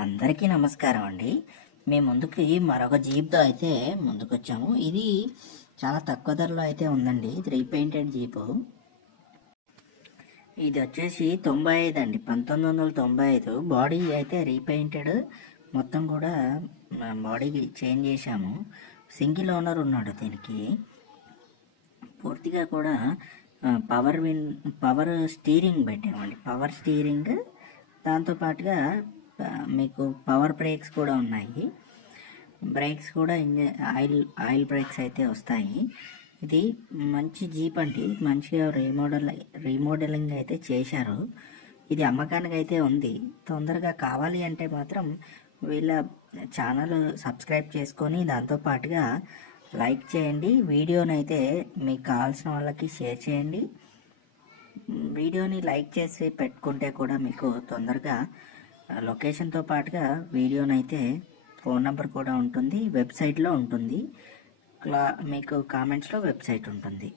అందరికీ నమస్కారం అండి. మేము ముందుకి మరొక జీప్తో అయితే ముందుకొచ్చాము. ఇది చాలా తక్కువ ధరలో అయితే ఉందండి. ఇది రీపెయింటెడ్ జీపు. ఇది వచ్చేసి 95 అండి, 1995. బాడీ అయితే రీపెయింటెడ్, మొత్తం కూడా బాడీకి చేంజ్ చేశాము. సింగిల్ ఓనర్ ఉన్నాడు దీనికి. పూర్తిగా కూడా పవర్ స్టీరింగ్ పెట్టామండి. పవర్ స్టీరింగ్, దాంతోపాటుగా మీకు పవర్ బ్రేక్స్ కూడా ఉన్నాయి. బ్రేక్స్ కూడా ఆయిల్ బ్రేక్స్ అయితే వస్తాయి. ఇది మంచి జీప్ అండి, మంచిగా రీమోడలింగ్ అయితే చేశారు. ఇది అమ్మకానికి అయితే ఉంది. తొందరగా కావాలి అంటే మాత్రం వీళ్ళ ఛానల్ సబ్స్క్రైబ్ చేసుకొని దాంతోపాటుగా లైక్ చేయండి. వీడియోని అయితే మీకు కావాల్సిన వాళ్ళకి షేర్ చేయండి. వీడియోని లైక్ చేసి పెట్టుకుంటే కూడా మీకు తొందరగా లొకేషన్తో పాటుగా వీడియోనైతే ఫోన్ నెంబర్ కూడా ఉంటుంది, వెబ్సైట్లో ఉంటుంది. మీకు కామెంట్స్లో వెబ్సైట్ ఉంటుంది.